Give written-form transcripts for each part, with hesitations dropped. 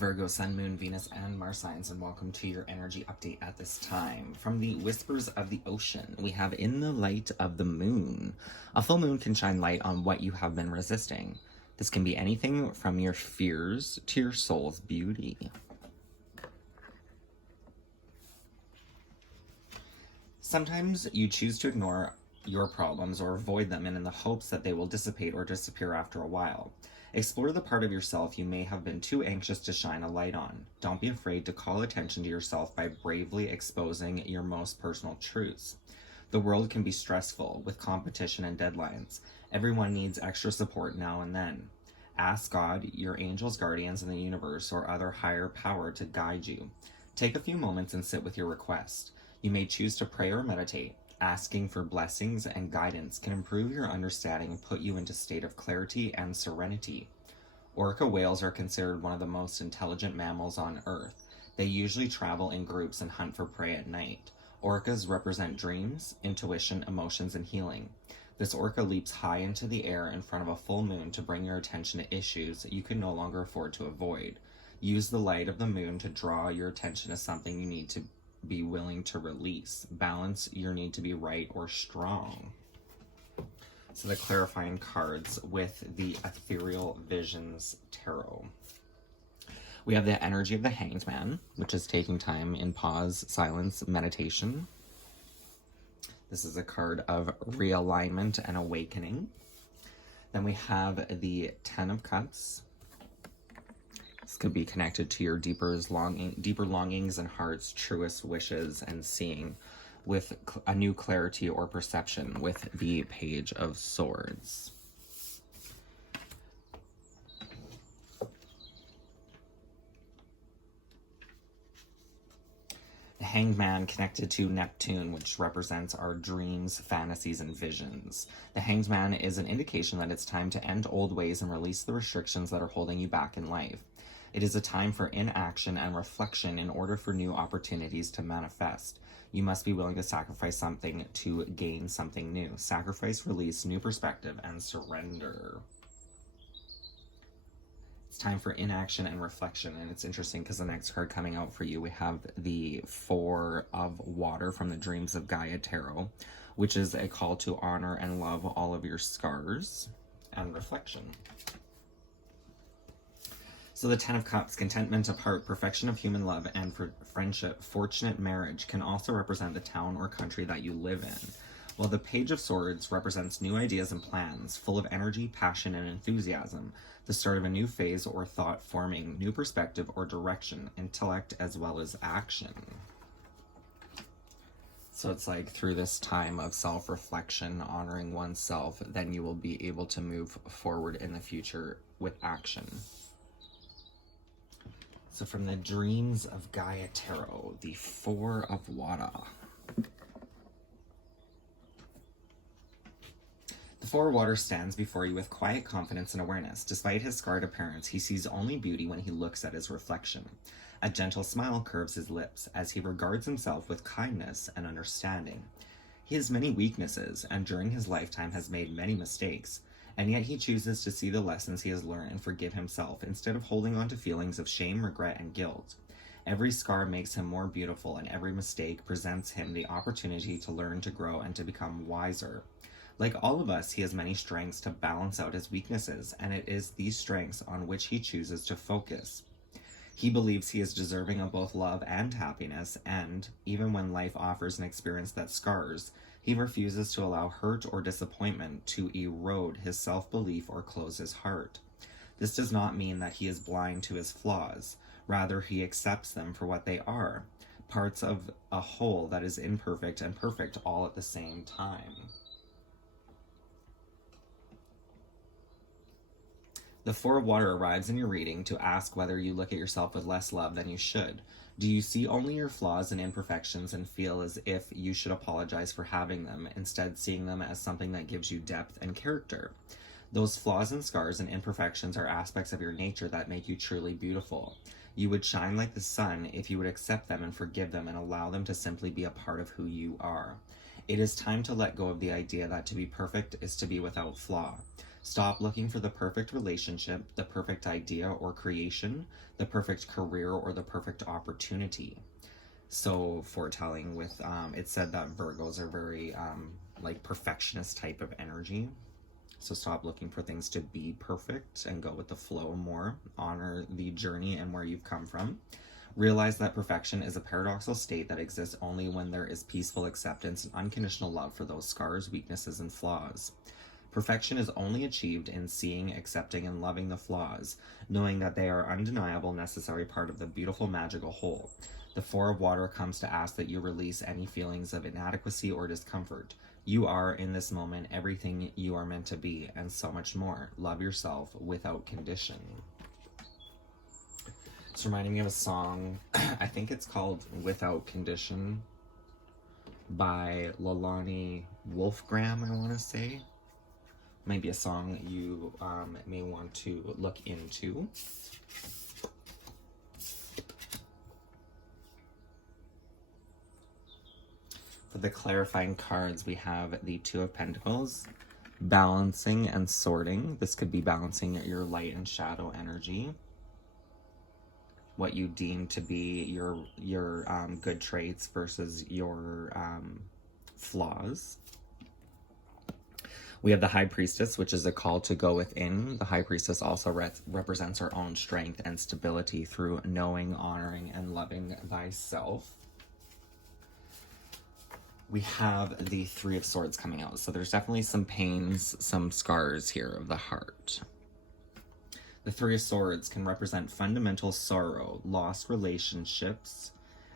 Virgo, Sun, Moon, Venus, and Mars signs, and welcome to your energy update at this time. From the Whispers of the Ocean, we have In the Light of the Moon. A full moon can shine light on what you have been resisting. This can be anything from your fears to your soul's beauty. Sometimes you choose to ignore your problems or avoid them in the hopes that they will dissipate or disappear after a while. Explore the part of yourself you may have been too anxious to shine a light on. Don't be afraid to call attention to yourself by bravely exposing your most personal truths. The world can be stressful with competition and deadlines. Everyone needs extra support now and then. Ask God, your angels, guardians in the universe, or other higher power to guide you. Take a few moments and sit with your request. You may choose to pray or meditate. Asking for blessings and guidance can improve your understanding and put you into a state of clarity and serenity. Orca whales are considered one of the most intelligent mammals on Earth. They usually travel in groups and hunt for prey at night. Orcas represent dreams, intuition, emotions, and healing. This orca leaps high into the air in front of a full moon to bring your attention to issues that you can no longer afford to avoid. Use the light of the moon to draw your attention to something you need to be willing to release. Balance your need to be right or strong. So the clarifying cards with the Ethereal Visions Tarot. We have the energy of the Hanged Man, which is taking time in pause, silence, meditation. This is a card of realignment and awakening. Then we have the Ten of Cups. This could be connected to your deeper longings and heart's truest wishes and seeing with a new clarity or perception with the Page of Swords. The Hanged Man connected to Neptune, which represents our dreams, fantasies, and visions. The Hanged Man is an indication that it's time to end old ways and release the restrictions that are holding you back in life. It is a time for inaction and reflection in order for new opportunities to manifest. You must be willing to sacrifice something to gain something new. Sacrifice, release, new perspective, and surrender. It's time for inaction and reflection, and it's interesting because the next card coming out for you, we have the Four of Water from the Dreams of Gaia Tarot, which is a call to honor and love all of your scars and reflection. So the Ten of Cups, contentment of heart, perfection of human love, and for friendship, fortunate marriage can also represent the town or country that you live in. While the Page of Swords represents new ideas and plans, full of energy, passion, and enthusiasm, the start of a new phase or thought forming, new perspective or direction, intellect as well as action. So it's like through this time of self-reflection, honoring oneself, then you will be able to move forward in the future with action. So from the Dreams of Gaia Tarot, the Four of Water. The Four of Water stands before you with quiet confidence and awareness. Despite his scarred appearance, he sees only beauty when he looks at his reflection. A gentle smile curves his lips as he regards himself with kindness and understanding. He has many weaknesses and during his lifetime has made many mistakes. And yet he chooses to see the lessons he has learned and forgive himself instead of holding on to feelings of shame, regret, and guilt. Every scar makes him more beautiful, and every mistake presents him the opportunity to learn, to grow, and to become wiser. Like all of us, he has many strengths to balance out his weaknesses, and it is these strengths on which he chooses to focus. He believes he is deserving of both love and happiness, and, even when life offers an experience that scars, he refuses to allow hurt or disappointment to erode his self-belief or close his heart. This does not mean that he is blind to his flaws. Rather, he accepts them for what they are, parts of a whole that is imperfect and perfect all at the same time. The Four of Water arrives in your reading to ask whether you look at yourself with less love than you should. Do you see only your flaws and imperfections and feel as if you should apologize for having them, instead seeing them as something that gives you depth and character? Those flaws and scars and imperfections are aspects of your nature that make you truly beautiful. You would shine like the sun if you would accept them and forgive them and allow them to simply be a part of who you are. It is time to let go of the idea that to be perfect is to be without flaw. Stop looking for the perfect relationship, the perfect idea or creation, the perfect career, or the perfect opportunity. So foretelling with, it said that Virgos are very like perfectionist type of energy. So stop looking for things to be perfect and go with the flow more. Honor the journey and where you've come from. Realize that perfection is a paradoxical state that exists only when there is peaceful acceptance and unconditional love for those scars, weaknesses, and flaws. Perfection is only achieved in seeing, accepting, and loving the flaws, knowing that they are undeniable, necessary part of the beautiful, magical whole. The Four of Water comes to ask that you release any feelings of inadequacy or discomfort. You are, in this moment, everything you are meant to be, and so much more. Love yourself without condition. It's reminding me of a song, I think it's called Without Condition by Lalani Wolfgram, I want to say. Might be a song you may want to look into. For the clarifying cards, we have the Two of Pentacles, balancing and sorting. This could be balancing your light and shadow energy, what you deem to be your good traits versus your flaws. We have the High Priestess, which is a call to go within. The High Priestess also represents our own strength and stability through knowing, honoring, and loving thyself. We have the Three of Swords coming out. So there's definitely some pains, some scars here of the heart. The Three of Swords can represent fundamental sorrow, lost relationships,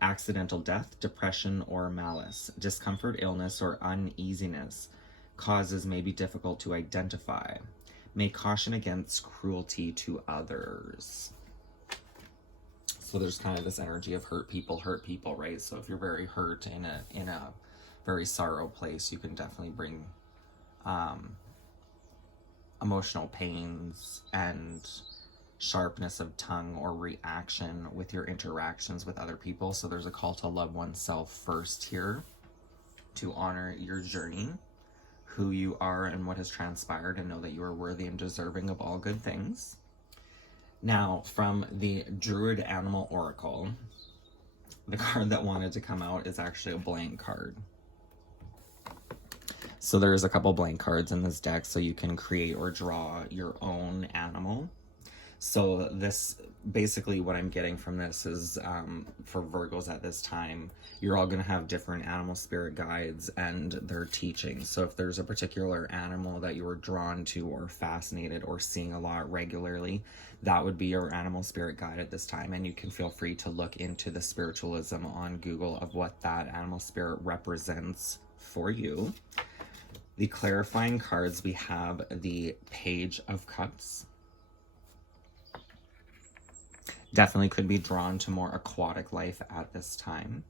accidental death, depression, or malice, discomfort, illness, or uneasiness. Causes may be difficult to identify. May caution against cruelty to others. So there's kind of this energy of hurt people, right? So if you're very hurt in a very sorrow place, you can definitely bring emotional pains and sharpness of tongue or reaction with your interactions with other people. So there's a call to love oneself first here, to honor your journey, who you are and what has transpired, and know that you are worthy and deserving of all good things. Now, from the Druid Animal Oracle, the card that wanted to come out is actually a blank card. So there's a couple blank cards in this deck, so you can create or draw your own animal. So this, basically what I'm getting from this is, for Virgos at this time, you're all going to have different animal spirit guides and their teachings. So if there's a particular animal that you were drawn to or fascinated or seeing a lot regularly, that would be your animal spirit guide at this time. And you can feel free to look into the spiritualism on Google of what that animal spirit represents for you. The clarifying cards, we have the Page of Cups. Definitely could be drawn to more aquatic life at this time.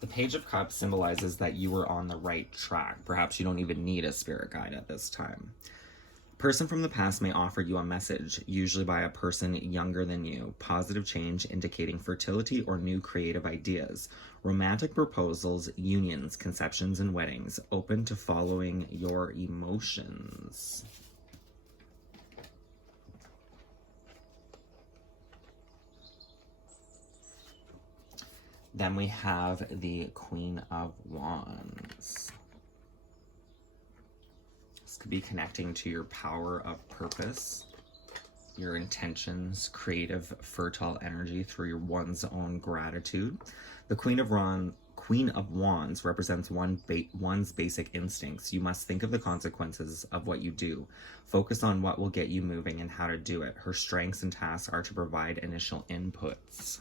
The Page of Cups symbolizes that you were on the right track. Perhaps you don't even need a spirit guide at this time. A person from the past may offer you a message, usually by a person younger than you. Positive change indicating fertility or new creative ideas. Romantic proposals, unions, conceptions, and weddings. Open to following your emotions. Then we have the Queen of Wands. This could be connecting to your power of purpose, your intentions, creative, fertile energy through one's own gratitude. The Queen of Wands represents one's basic instincts. You must think of the consequences of what you do. Focus on what will get you moving and how to do it. Her strengths and tasks are to provide initial inputs.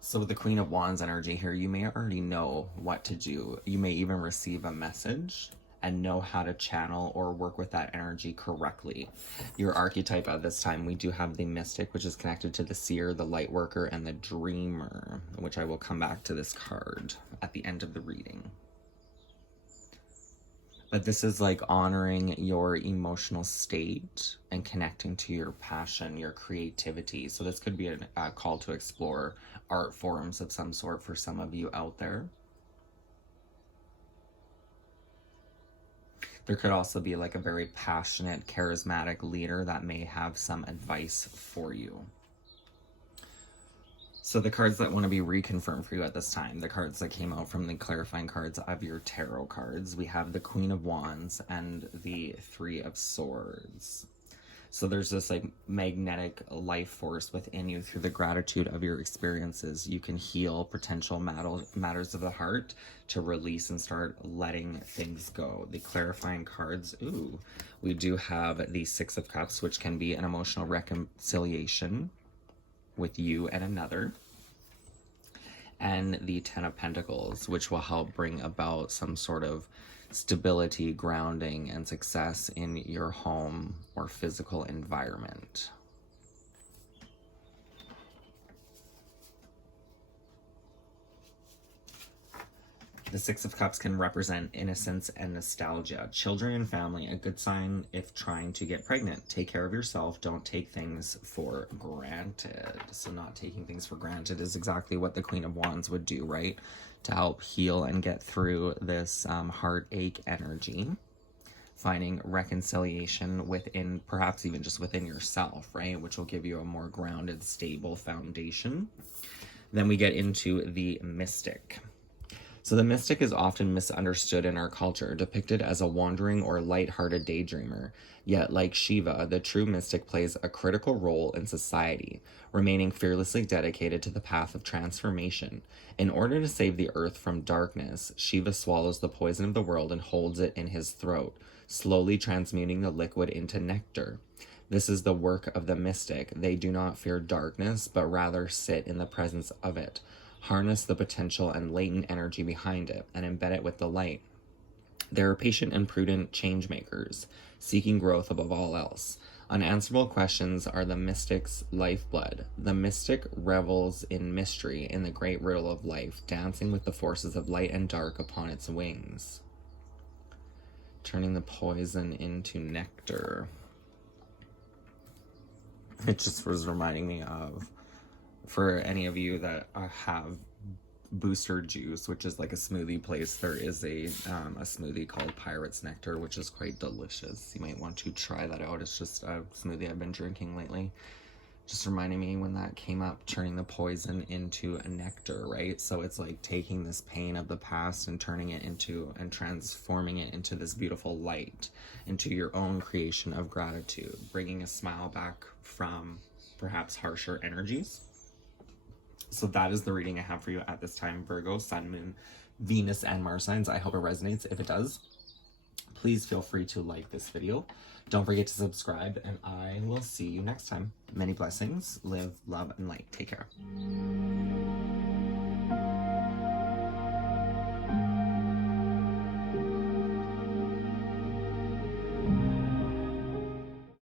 So with the Queen of Wands energy here, you may already know what to do. You may even receive a message and know how to channel or work with that energy correctly. Your archetype at this time, we do have the Mystic, which is connected to the Seer, the Lightworker, and the Dreamer, which I will come back to this card at the end of the reading. But this is like honoring your emotional state and connecting to your passion, your creativity. So this could be a call to explore art forms of some sort for some of you out there. There could also be like a very passionate, charismatic leader that may have some advice for you. So the cards that want to be reconfirmed for you at this time, the cards that came out from the clarifying cards of your tarot cards, we have the Queen of Wands and the Three of Swords. So there's this like magnetic life force within you through the gratitude of your experiences. You can heal potential matters of the heart to release and start letting things go. The clarifying cards, ooh, we do have the Six of Cups, which can be an emotional reconciliation with you and another, and the Ten of Pentacles, which will help bring about some sort of stability, grounding, and success in your home or physical environment. The Six of Cups can represent innocence and nostalgia. Children and family, a good sign if trying to get pregnant. Take care of yourself. Don't take things for granted. So not taking things for granted is exactly what the Queen of Wands would do, right? To help heal and get through this heartache energy. Finding reconciliation within, perhaps even just within yourself, right? Which will give you a more grounded, stable foundation. Then we get into the Mystic. So the mystic is often misunderstood in our culture, depicted as a wandering or light-hearted daydreamer. Yet, like Shiva, the true mystic plays a critical role in society, remaining fearlessly dedicated to the path of transformation. In order to save the earth from darkness, Shiva swallows the poison of the world and holds it in his throat, slowly transmuting the liquid into nectar. This is the work of the mystic. They do not fear darkness, but rather sit in the presence of it. Harness the potential and latent energy behind it, and embed it with the light. They are patient and prudent change makers, seeking growth above all else. Unanswerable questions are the mystic's lifeblood. The mystic revels in mystery in the great riddle of life, dancing with the forces of light and dark upon its wings. Turning the poison into nectar. It just was reminding me of, for any of you that have Booster Juice, which is like a smoothie place, there is a smoothie called Pirate's Nectar, which is quite delicious. You might want to try that out. It's just a smoothie I've been drinking lately. Just reminding me when that came up, turning the poison into a nectar, right? So it's like taking this pain of the past and turning it into, and transforming it into this beautiful light, into your own creation of gratitude, bringing a smile back from perhaps harsher energies. So that is the reading I have for you at this time, Virgo, Sun, Moon, Venus, and Mars signs. I hope it resonates. If it does, please feel free to like this video. Don't forget to subscribe, and I will see you next time. Many blessings. Live, love, and light. Take care.